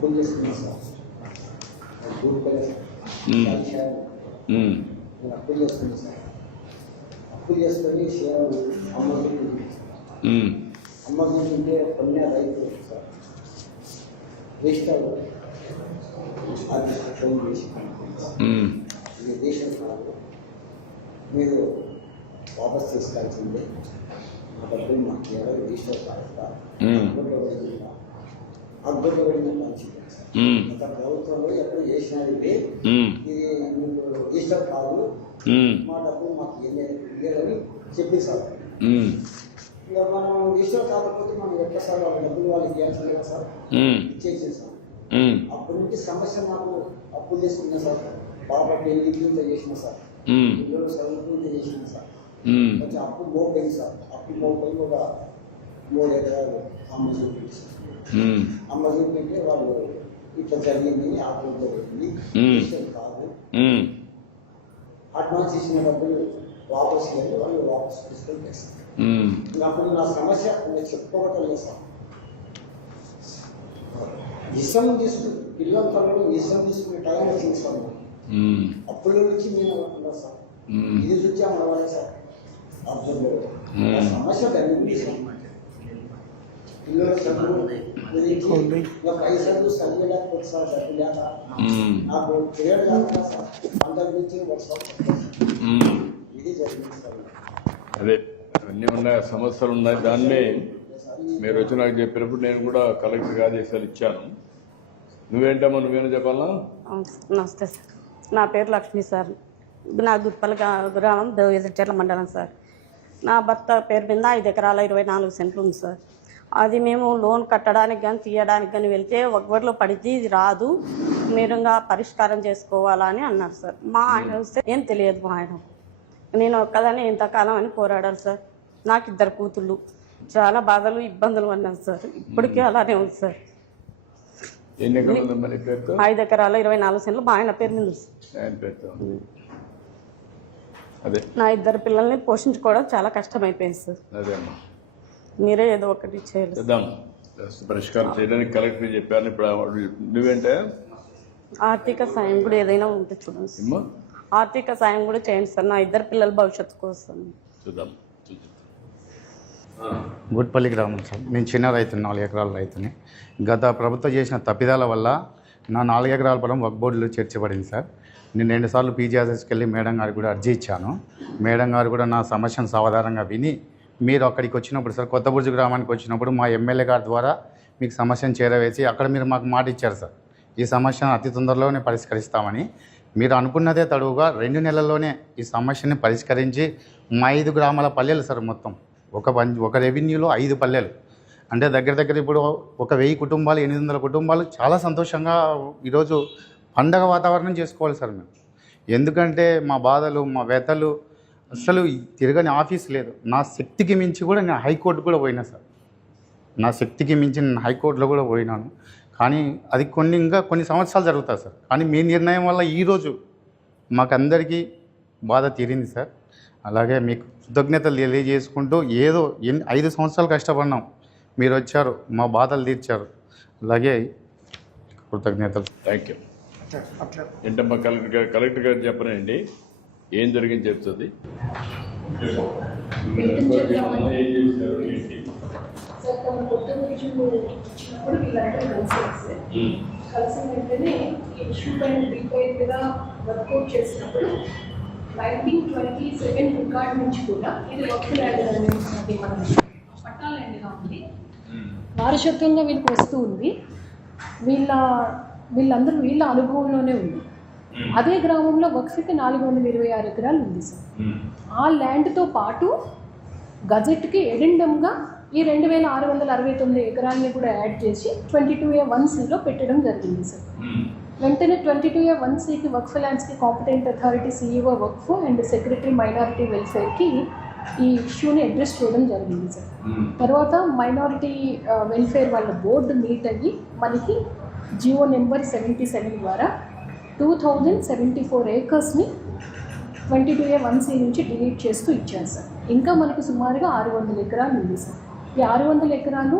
అప్పులు చేసుకున్నాను సార్. నేను అప్పులు చేసుకున్నాను సార్. అప్పులు చేసుకొని షేర్ అమ్మకుంటుంటే కొన్ని రైతు సార్ రిజిస్టర్ అది క్లెయిమ్ చేసి ఇది దేశం కాదు, మీరు వాపస్ తీసుకోవాల్సిందే, మా డబ్బులు మాకు ఎవరు రిజిస్టర్ కాదు అద్భుతం వెళ్ళిన మంచిది. గత ప్రభుత్వంలో ఎప్పుడు చేసినది ఇది మీకు రిజిస్టర్ కాదు, మా డబ్బులు మాకు ఇవ్వాలని చెప్పి సార్. ఇక మనం రిజిస్టర్ కాకపోతే మనం ఎట్లా సార్ వాళ్ళ డబ్బులు వాళ్ళకి ఇవ్వాల్సిందే కదా సార్, ఇచ్చేసాం సార్. అప్పటి నుంచి సమస్య మాకు అప్పులు చేసుకున్నా సార్, బాబా పెళ్లి చేసిన సార్, పిల్లలు చదువుకుంటే చేసిన సార్, కొంచెం అప్పు మోపోయింది సార్. అప్పు మోపోయి ఒక 3 ఎకరాలు అమ్మ చూపించారు. అమ్మ చూపింటే వాళ్ళు ఇట్లా జరిగింది, ఆటోలో పెట్టింది కాదు, అడ్వాన్స్ ఇచ్చిన డబ్బులు వాపస్ ఇవ్వాలి, వాళ్ళు వాపస్ తీసుకొని తెస్తారు. అప్పుడు నా సమస్య నేను చెప్పుకోవటం లేదు సార్. ఇష్టం తీసుకుని పిల్లల తల్లలో ఇష్టం తీసుకునే టైం వచ్చింది సార్. అప్పుల నుంచి నేను అనుకున్నా సార్, ఇది చూసి అమ్మవాడే సార్ అబ్జర్వ్ సమస్య దాన్ని పిల్లల చదువు గురించి పైసలు చదివేలేకపోతే సార్, డబ్బు లేక నాకు క్రియేట్ కాకుండా సార్ అందరి నుంచి ఇది జరిగింది సార్. అదే అన్నీ ఉన్నాయి, సమస్యలు ఉన్నాయి. దాన్నే మీరు వచ్చి నాకు చెప్పినప్పుడు నేను కూడా కలెక్టర్గా ఆదేశాలు ఇచ్చాను. నువ్వేంటమ్మా, నువ్వేనా చెప్పాలా? నమస్తే సార్, నా పేరు లక్ష్మి సార్. నా దుప్పల గ్రామం దేవచెర్ల మండలం సార్. నా భర్త పేరు మీద 5 ఎకరాల 24 సెంట్లు ఉంది సార్. అది మేము లోన్ కట్టడానికి కానీ తీయడానికి కానీ వెళ్తే ఒకవరిలో పడితే ఇది రాదు, మీరుగా పరిష్కారం చేసుకోవాలని అన్నారు సార్. మా ఆయన వస్తే ఏం తెలియదు, మా ఆయన నేను ఒక్కదాన్ని ఎంతకాలం అని పోరాడాలి సార్. నాకు 2 కూతుళ్ళు, చాలా బాధలు ఇబ్బందులు అన్నారు సార్. ఇప్పటికీ అలానే ఉంది సార్. 5 ఎకరాల 24 సెంట్లు మా ఆయన పేరు మీద ఉంది. నా 2 పిల్లల్ని పోషించుకోవడం చాలా కష్టమైపోయింది సార్. మీరే ఏదో ఒకటి చేయాలి, పరిష్కారం చేయడానికి కలెక్టర్ చెప్పాను. ఇప్పుడు నువ్వేంటే ఆర్థిక సాయం కూడా ఏదైనా ఉంటే చూడండి, ఆర్థిక సాయం కూడా చేయండి సార్, నా 2 పిల్లల భవిష్యత్తు కోసం. చూద్దాం. గుట్పల్లి గ్రామం సార్. నేను చిన్న రైతుని, 4 ఎకరాల రైతుని. గత ప్రభుత్వం చేసిన తప్పిదాల వల్ల నా 4 ఎకరాల పొలం వక్ఫ్ బోర్డులో చేర్చబడింది సార్. నేను 2 సార్లు పీజీఆర్ఎస్కి వెళ్ళి మేడం గారికి కూడా అర్జీ ఇచ్చాను. మేడం గారు కూడా నా సమస్యను సావధానంగా విని, మీరు అక్కడికి వచ్చినప్పుడు సార్, కొత్తబుర్జు గ్రామానికి వచ్చినప్పుడు మా ఎమ్మెల్యే గారి ద్వారా మీకు సమస్యను చేరవేసి అక్కడ మీరు మాకు మాట ఇచ్చారు సార్, ఈ సమస్యను అతి తొందరలోనే పరిష్కరిస్తామని. మీరు అనుకున్నదే తడువుగా 2 నెలల్లోనే ఈ సమస్యని పరిష్కరించి మా 5 గ్రామాల పల్లెలు సార్, మొత్తం ఒక రెవెన్యూలో 5 పల్లెలు అంటే దగ్గర ఇప్పుడు ఒక 1000 కుటుంబాలు, 800 కుటుంబాలు చాలా సంతోషంగా ఈరోజు పండగ వాతావరణం చేసుకోవాలి సార్ మేము. ఎందుకంటే మా బాధలు, మా వ్యతలు అసలు తిరగని ఆఫీస్ లేదు. నా శక్తికి మించి కూడా నేను హైకోర్టు కూడా పోయినా సార్, నా శక్తికి మించి నేను హైకోర్టులో కూడా పోయినాను. కానీ అది ఇంకా కొన్ని సంవత్సరాలు జరుగుతుంది సార్. కానీ మీ నిర్ణయం వల్ల ఈరోజు మాకందరికీ బాధ తీరింది సార్. అలాగే మీకు కృతజ్ఞతలు తెలియజేసుకుంటూ, ఏదో 5 సంవత్సరాలు కష్టపడినాం, మీరు వచ్చారు, మా బాధలు తీర్చారు. అలాగే కృతజ్ఞతలు. Thank you. ఏంటమ్మా కలెక్టర్ గారు చెప్పనండి, ఏం జరిగింది చెప్తుంది. కలిసిన వెంటనే ఇష్యూ పైన డీటెయిల్గా వర్కౌట్ చేసినప్పుడు 1922 రికార్డ్ నుంచి కూడా ఇది వర్క్ ల్యాండ్ అనేది మన పట్టా ల్యాండ్గా ఉంది, వారసత్వంగా వీళ్ళకి వస్తూ ఉంది. వీళ్ళందరూ వీళ్ళ అనుభవంలోనే ఉంది. అదే గ్రామంలో వక్ఫ్కి 426 ఎకరాలు ఉంది సార్. ఆ ల్యాండ్తో పాటు గజెట్కి ఎడెండమ్గా ఈ 2669 ఎకరాలని కూడా యాడ్ చేసి 22A1Cలో పెట్టడం జరిగింది సార్. వెంటనే 22A1Cకి వక్ఫ్ ల్యాండ్స్కి competent authority CEO Waqf and secretary minority వెల్ఫేర్కి ఈ ఇష్యూని అడ్రస్ చేయడం జరిగింది సార్. తర్వాత మైనారిటీ వెల్ఫేర్ వాళ్ళ బోర్డు మీట్ అయ్యి మనకి జియో నెంబర్ 77 ద్వారా 2074 ఏకర్స్ని 22A1C నుంచి డిలీట్ చేస్తూ ఇచ్చారు సార్. ఇంకా మనకు సుమారుగా 600 ఎకరాలు ఉంది సార్. ఈ 600 ఎకరాలు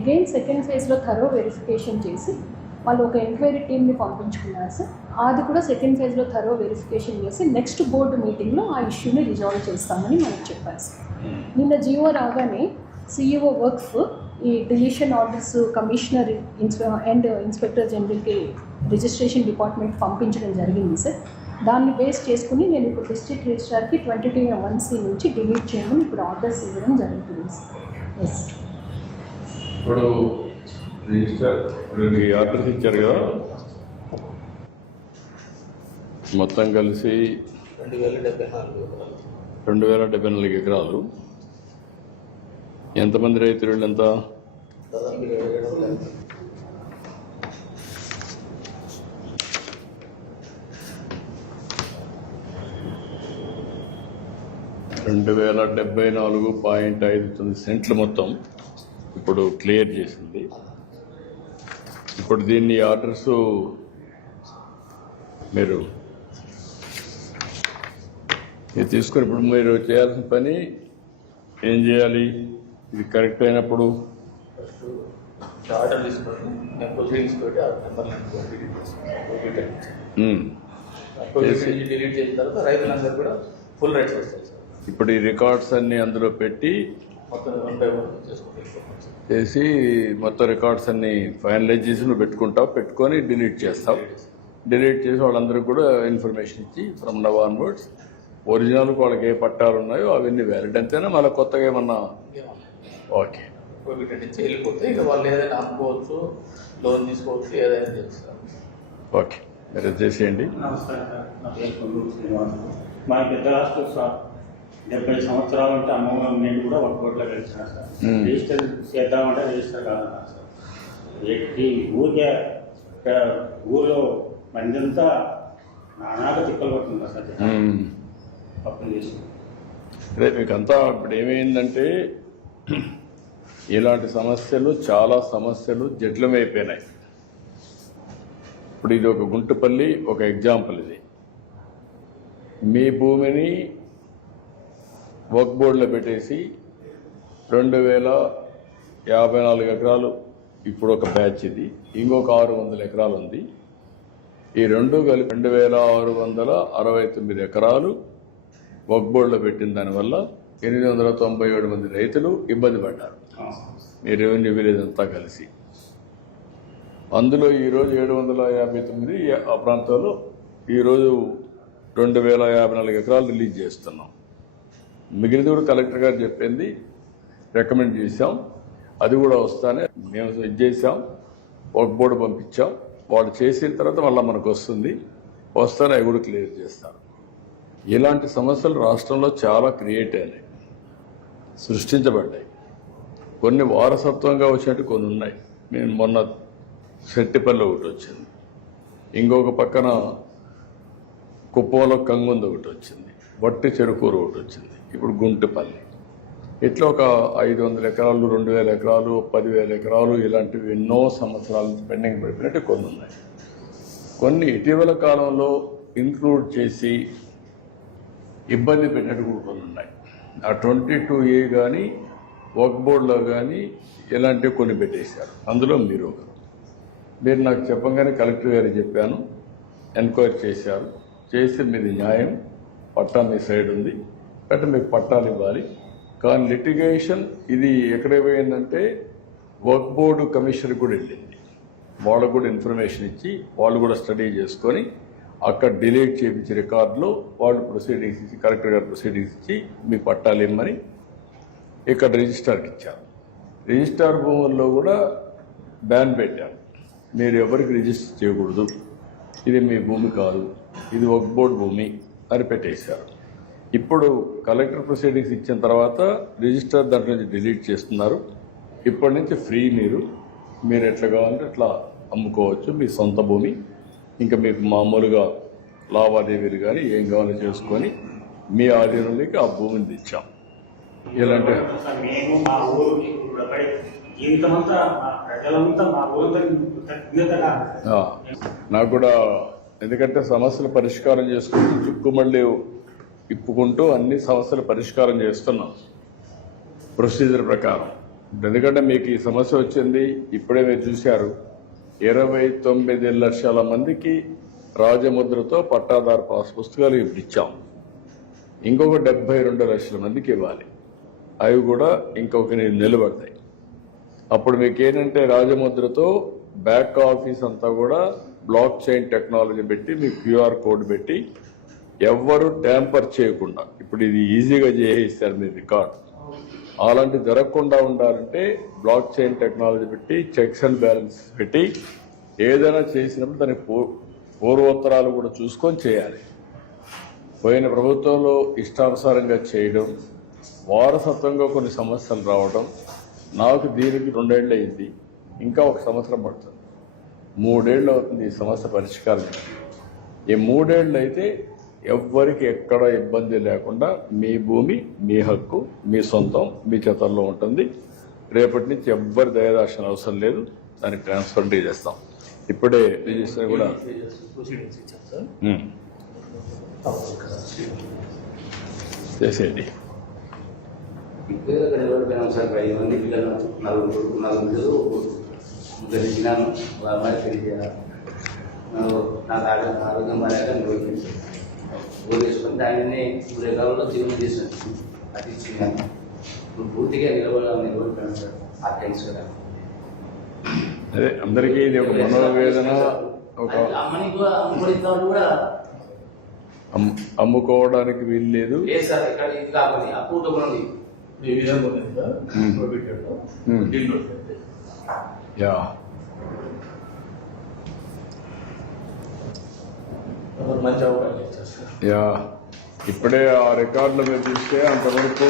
అగైన్ సెకండ్ ఫేజ్లో థరో వెరిఫికేషన్ చేసి వాళ్ళు ఒక ఎంక్వైరీ టీమ్ని పంపించుకున్నారు సార్. అది కూడా సెకండ్ ఫేజ్లో థరో వెరిఫికేషన్ చేసి నెక్స్ట్ బోర్డు మీటింగ్లో ఆ ఇష్యూని రిజాల్వ్ చేస్తామని మనకు చెప్పారు సార్. నిన్న జియో రాగానే సిఇఓ వర్క్స్ ఈ deletion orders commissioner and inspector జనరల్కి రిజిస్ట్రేషన్ డిపార్ట్మెంట్ పంపించడం జరిగింది సార్. దాన్ని బేస్ చేసుకుని నేను ఇప్పుడు డిస్ట్రిక్ట్ రిజిస్ట్రార్కి 22(1)C నుంచి డిలీట్ చేయమని ఇప్పుడు ఆర్డర్స్ ఇవ్వడం జరుగుతుంది సార్. ఎస్ ఇప్పుడు రిజిస్టర్ ఆర్డర్స్ ఇచ్చారు కదా, మొత్తం కలిసి 2074 ఎకరాలు. ఎంతమంది రైతులు ఎంత? దాదాపు 27 2,074.59 సెంట్లు మొత్తం ఇప్పుడు క్లియర్ చేసింది. ఇప్పుడు దీన్ని ఆర్డర్స్ మీరు ఇది తీసుకొని ఇప్పుడు మీరు చేయాల్సిన పని ఏం చేయాలి? ఇది కరెక్ట్ అయినప్పుడు ఆర్డర్ తీసుకొని నేను ప్రొసీడింగ్స్ పెట్టి ఆ నెంబర్లు డిలీట్ చేసిన తర్వాత రైతులందరూ కూడా ఫుల్ రైట్స్ వస్తాయి సార్. ఇప్పుడు ఈ రికార్డ్స్ అన్ని అందులో పెట్టి మొత్తం 1 by 1 చేసుకుంటాం చేసి మొత్తం రికార్డ్స్ అన్ని ఫైనలైజ్ చేసి నువ్వు పెట్టుకుంటావు, పెట్టుకొని డిలీట్ చేస్తావు. డిలీట్ చేసి వాళ్ళందరికీ కూడా ఇన్ఫర్మేషన్ ఇచ్చి ఫ్రమ్ నవ్ ఆన్వర్డ్స్ ఒరిజినల్ వాళ్ళకి ఏ పట్టాలు ఉన్నాయో అవన్నీ వ్యాలిడ్ అంతేనా, మళ్ళీ కొత్తగా ఏమన్నా? ఓకే, వీటి నుంచి వెళ్ళిపోతే ఇక వాళ్ళు ఏదైనా అమ్ముకోవచ్చు, లోన్ తీసుకోవచ్చు, ఏదైనా చేస్తారు. ఓకే, మీరు చేసేయండి. నమస్కారం సార్, నా పేరు కొల్లూరు శ్రీనివాస్. మా పెద్ద రాష్ట్రం సార్ 70 సంవత్సరాలు ఉంటే అమ్మమ్మ నేను కూడా ఒక కోట్లో గెలిచిన సార్. రిజిస్టర్ చేద్దామంటే రిజిస్టర్ కాదన్నారు సార్. ఈ ఊరికే ఇక్కడ ఊళ్ళో మందంతా నానాగా తిప్పలు పడుతుంది సార్. అప్పులు చేసుకుంటాం. అదే మీకంతా ఇప్పుడు ఏమైందంటే ఇలాంటి సమస్యలు చాలా సమస్యలు జటిలమైపోయినాయి. ఇప్పుడు ఇది ఒక గుంటుపల్లి ఒక ఎగ్జాంపుల్. ఇది మీ భూమిని వర్క్ బోర్డులో పెట్టేసి 2054 ఎకరాలు ఇప్పుడు ఒక బ్యాచ్, ఇది ఇంకొక 600 ఎకరాలు ఉంది. ఈ రెండు కలిపి 2669 ఎకరాలు వర్క్ బోర్డులో పెట్టిన దానివల్ల 897 మంది రైతులు ఇబ్బంది పడ్డారు, మీ రెవెన్యూ విలేజ్ అంతా కలిసి. అందులో ఈరోజు 759 ఆ ప్రాంతాల్లో ఈరోజు 2054 ఎకరాలు రిలీజ్ చేస్తున్నాం. మిగిలిన కూడా కలెక్టర్ గారు చెప్పింది రికమెండ్ చేశాం, అది కూడా వస్తానే మేము ఇది చేసాం, వర్క్ బోర్డు పంపించాం. వాళ్ళు చేసిన తర్వాత మళ్ళీ మనకు వస్తుంది, వస్తానే అవి కూడా క్లియర్ చేస్తారు. ఇలాంటి సమస్యలు రాష్ట్రంలో చాలా క్రియేట్ అయినాయి, సృష్టించబడ్డాయి. కొన్ని వారసత్వంగా వచ్చినట్టు కొన్ని ఉన్నాయి. నేను మొన్న శెట్టిపల్లి ఒకటి వచ్చింది, ఇంకొక పక్కన కుప్పంలో కంగుంది ఒకటి వచ్చింది, వట్టి చెరుకూరు ఒకటి వచ్చింది, ఇప్పుడు గుంటుపల్లి. ఇట్లా ఒక 500 ఎకరాలు, 2000 ఎకరాలు, 10,000 ఎకరాలు ఇలాంటివి ఎన్నో సంవత్సరాల నుంచి పెండింగ్ పడిపోయినట్టు కొన్ని ఉన్నాయి. కొన్ని ఇటీవల కాలంలో ఇంక్లూడ్ చేసి ఇబ్బంది పెట్టినట్టు కూడా కొన్ని ఉన్నాయి. ఆ 22A కానీ వర్క్ బోర్డులో కానీ ఇలాంటివి కొన్ని పెట్టేశారు. అందులో మీరు నాకు చెప్పగానే కలెక్టర్ గారికి చెప్పాను, ఎంక్వైరీ చేశారు. చేసి మీది న్యాయం, పట్టా మీ సైడ్ ఉంది అంటే మీకు పట్టాలు ఇవ్వాలి. కానీ లిటిగేషన్ ఇది ఎక్కడ పోయిందంటే వర్క్ బోర్డు కమిషన్ కూడా వెళ్ళింది. వాళ్ళకు కూడా ఇన్ఫర్మేషన్ ఇచ్చి వాళ్ళు కూడా స్టడీ చేసుకొని అక్కడ డిలీట్ చేయించి రికార్డులో వాళ్ళు ప్రొసీడింగ్స్ ఇచ్చి, కలెక్టర్ గారు ప్రొసీడింగ్స్ ఇచ్చి మీ పట్టాలు ఇమ్మని ఇక్కడ రిజిస్టార్కి ఇచ్చారు. రిజిస్టార్ భూముల్లో కూడా బ్యాన్ పెట్టారు, మీరు ఎవరికి రిజిస్టర్ చేయకూడదు, ఇది మీ భూమి కాదు, ఇది వర్క్ బోర్డు భూమి అని పెట్టేశారు. ఇప్పుడు కలెక్టర్ ప్రొసీడింగ్స్ ఇచ్చిన తర్వాత రిజిస్టర్ దాంట్లో నుంచి డిలీట్ చేస్తున్నారు. ఇప్పటి నుంచి ఫ్రీ, మీరు ఎట్లా కావాలంటే అట్లా అమ్ముకోవచ్చు మీ సొంత భూమి. ఇంకా మీకు మామూలుగా లావాదేవీలు కానీ ఏం కావాలో చేసుకొని మీ ఆధీనంలోకి ఆ భూమిని తెచ్చాం. ఇలాంటి మేము మా ఊరు జీవితమంతా మా ప్రజలంతా మా ఊరంతా కృతజ్ఞతగా నాకు కూడా, ఎందుకంటే సమస్యలు పరిష్కారం చేసుకుంటూ చిక్కుమళ్ళీ ఇప్పుకుంటూ అన్ని సమస్యలు పరిష్కారం చేస్తున్నాం ప్రొసీజర్ ప్రకారం. ఎందుకంటే మీకు ఈ సమస్య వచ్చింది ఇప్పుడే మీరు చూశారు, 29 లక్షల మందికి రాజముద్రతో పట్టాదారు పాస్ పుస్తకాలు ఇప్పుడు ఇచ్చాం. ఇంకొక 72 లక్షల మందికి ఇవ్వాలి. అవి కూడా ఇంకొక నిలబడతాయి. అప్పుడు మీకు ఏంటంటే రాజముద్రతో బ్యాక్ ఆఫీస్ అంతా కూడా బ్లాక్ చైన్ టెక్నాలజీ పెట్టి మీకు క్యూఆర్ కోడ్ పెట్టి ఎవ్వరు ట్యాంపర్ చేయకుండా, ఇప్పుడు ఇది ఈజీగా చేసేస్తారు మీ రికార్డ్. అలాంటి జరగకుండా ఉండాలంటే బ్లాక్ చైన్ టెక్నాలజీ పెట్టి చెక్స్ అండ్ బ్యాలెన్స్ పెట్టి ఏదైనా చేసినప్పుడు దానికి పూర్వోత్తరాలు కూడా చూసుకొని చేయాలి. పోయిన ప్రభుత్వంలో ఇష్టానుసారంగా చేయడం, వారసత్వంగా కొన్ని సమస్యలు రావడం, నాకు దీనికి 2 ఏళ్ళు అయింది, ఇంకా 1 సంవత్సరం పడుతుంది, 3 ఏళ్ళు అవుతుంది ఈ సమస్య పరిష్కారం. ఈ 3 ఏళ్ళు అయితే ఎవ్వరికి ఎక్కడ ఇబ్బంది లేకుండా మీ భూమి, మీ హక్కు, మీ సొంతం, మీ చేతల్లో ఉంటుంది. రేపటి నుంచి ఎవ్వరి దయదార్శన అవసరం లేదు, దానికి ట్రాన్స్ఫర్ చేస్తాం. ఇప్పుడే రిజిస్టర్ కూడా చేసేది. సార్ 5 మంది పిల్లలు, 4 పిల్లలు గెలిచినాను. నాకు ఆరోగ్యం బాగా ఊరు వేసుకొని దానిని 3 ఎకరాల్లో జీవనం చేసాను. అది ఇచ్చినాను. ఇప్పుడు పూర్తిగా నిలబడిపోయాను సార్. ఆ థ్యాంక్స్ కదా. అదే అందరికీ ఇది ఒక మనోవేదన. ఒక అమ్ముకోవడానికి వీలు లేదు. సార్ ఇక్కడ ఇది కావాలి అప్పుడు ఉంది. ఈ విధంగా ఉంది సార్. యా మంచి అవకాశం ఇచ్చారు సార్. యా ఇప్పుడే ఆ రికార్డులో మీరు చూస్తే అంతవరకు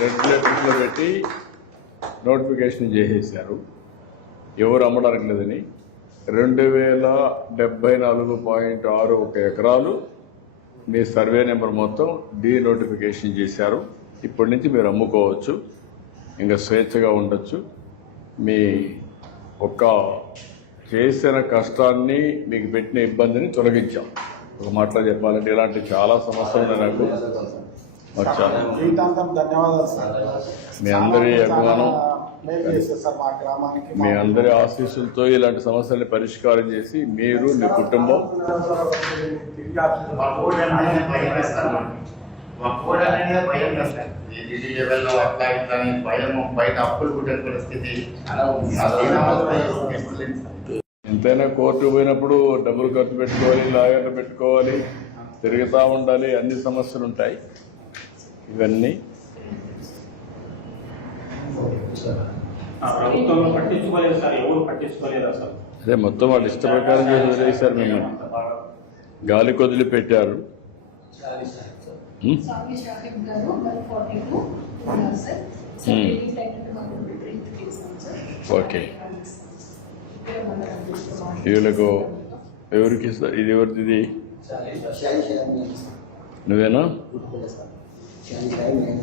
రెడ్ లెటర్స్లో పెట్టి నోటిఫికేషన్ చేసేసారు ఎవరు అమ్మడానికి లేదని. 2074.61 ఎకరాలు మీ సర్వే నెంబర్ మొత్తం నోటిఫికేషన్ చేశారు. ఇప్పటి నుంచి మీరు అమ్ముకోవచ్చు, ఇంకా స్వేచ్ఛగా ఉండొచ్చు. మీ ఒక్క చేసిన కష్టాన్ని, మీకు పెట్టిన ఇబ్బందిని తొలగించాం. ఒక మాటలో చెప్పాలంటే ఇలాంటి చాలా సమస్యలు ఉన్నాయి నాకు. చాలా ధన్యవాదాలు సార్. మీ అందరి అభిమానం, మీ అందరి ఆశీస్సులతో ఇలాంటి సమస్యల్ని పరిష్కారం చేసి మీరు, మీ కుటుంబం ఎంతైనా కోర్టు పోయినప్పుడు డబ్బులు ఖర్చు పెట్టుకోవాలి, లాయర్లు పెట్టుకోవాలి, తిరుగుతూ ఉండాలి, అన్ని సమస్యలు ఉంటాయి. ఇవన్నీ ప్రభుత్వంలో పట్టించుకోలేదు సార్, ఎవరు పట్టించుకోలేదా సార్? అదే మొత్తం వాళ్ళు ఇష్ట ప్రకారం చేసి వదిలేశారు. మిమ్మల్ని గాలి కొదిలి పెట్టారు. ఓకే, వీళ్ళకు ఎవరికి ఇస్తారు? ఇది ఎవరిది? నువ్వేనా?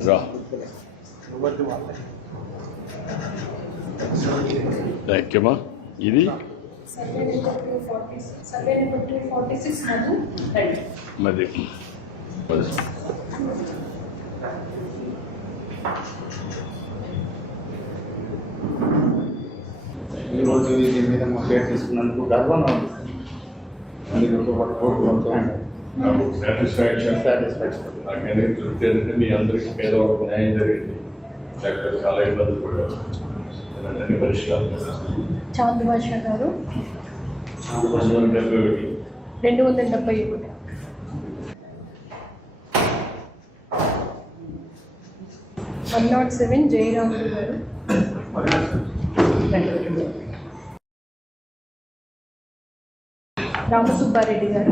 రా, థ్యాంక్ యూ. ఇది మరి ఈరోజు దీని మీద మా పేరు తీసుకున్నందుకు గర్వంగా ఉంది. మీ అందరికీ పేదవాళ్ళకు న్యాయం జరిగింది, లేకపోతే చాలా ఇబ్బందులు పడ్డారు. ఇలాంటి పరిష్కారం చాంద్ భాషా గారు 271. 107 జయరాములు గారు. రామసుబ్బారెడ్డి గారు.